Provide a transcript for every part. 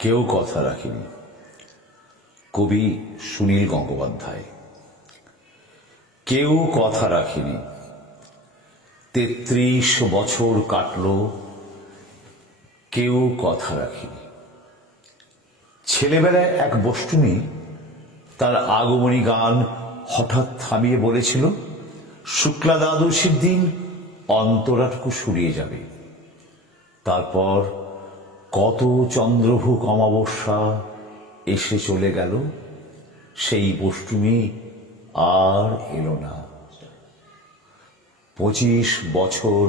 কেউ কথা রাখেনি। কবি সুনীল গঙ্গোপাধ্যায়। কেউ কথা রাখেনি। ৩৩ বছর কাটল, কেউ কথা রাখেনি। ছেলেবেলায় এক বষ্টুমি তার আগমনী গান হঠাৎ থামিয়ে বলেছিল, শুক্লা দ্বাদশীর দিন অন্তরাটুকু ফুরিয়ে যাবে। তারপর কত চন্দ্রভুক অমাবস্যা এসে চলে গেল, সেই বষ্টুমি আর এলো না। ২৫ বছর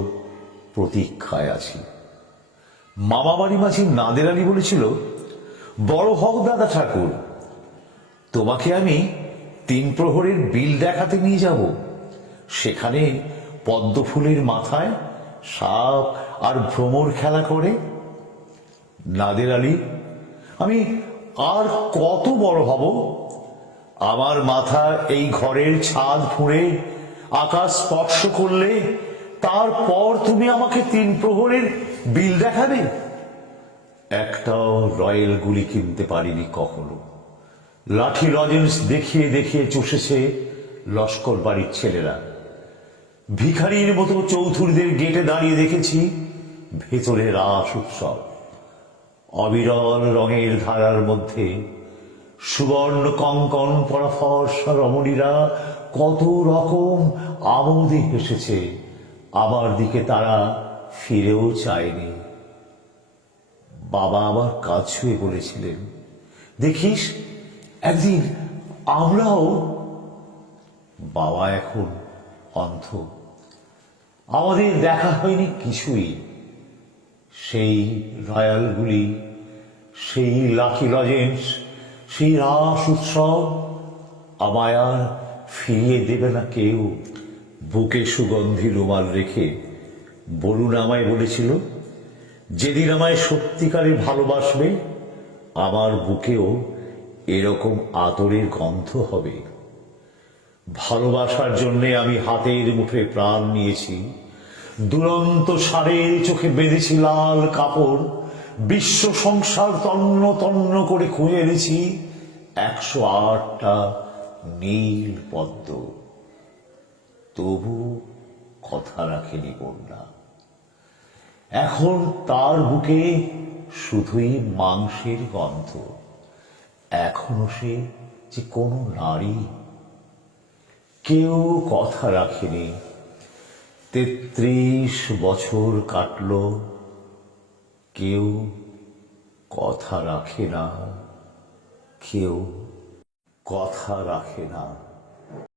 প্রতীক্ষায় আছি। মামাবাড়ি মাঝি নাদের আলী বলেছিল, বড় হও দাদা ঠাকুর, তোমাকে আমি ৩ প্রহরের বিল দেখাতে নিয়ে যাব। সেখানে পদ্ম ফুলের মাথায় সাপ আর ভ্রমর খেলা করে। নাদের আলী, আমি আর কত বড় হব? আমার মাথা এই ঘরের ছাদ ফুঁড়ে আকাশ স্পর্শ করলে তারপর তুমি আমাকে ৩ প্রহরের বিল দেখাবে? একটাও রয়্যাল গুলি কিনতে পারিনি কখনো। লাঠি লজেন্স দেখিয়ে দেখিয়ে চষেছে লস্কর বাড়ির ছেলেরা। ভিখারির মতো চৌধুরীদের গেটে দাঁড়িয়ে দেখেছি ভেতরে রাস উৎসব। অবিরল রঙের ধারার মধ্যে সুবর্ণ কঙ্কন পরা ফর্সা রমণীরা কত রকম আমোদে হেসেছে। আমার দিকে তারা ফিরেও চায়নি। বাবা আমার কাজ ছুঁয়ে বলেছিলেন, দেখিস একদিন আমরাও। বাবা এখন অন্ধ। আমাদের দেখা হয়নি কিছুই। সেই রয়্যালগুলি, সেই লাকি লজেন্স, সেই রাস উৎসব আমায় আর ফিরিয়ে দেবে না কেউ। বুকে সুগন্ধি রুমাল রেখে বরুণ আমায় বলেছিল, যেদিন আমায় সত্যিকারে ভালোবাসবে আমার বুকেও এরকম আদরের গন্ধ হবে। ভালোবাসার জন্যে আমি হাতের মুঠোয় প্রাণ নিয়েছি। দুরন্ত ষাঁড়ের চোখে বেঁধেছি লাল কাপড়। বিশ্ব সংসার তন্ন তন্ন করে খুঁজে এনেছি ১০৮টা নীল পদ্ম। তবু কথা রাখেনি কন্যা। এখন তার বুকে শুধুই মাংসের গন্ধ। এখনো সে যে কোনো নারী। কেউ কথা রাখেনি। ৩৩ বছর কাটল, কেউ কথা রাখে না। কেউ কথা রাখে না।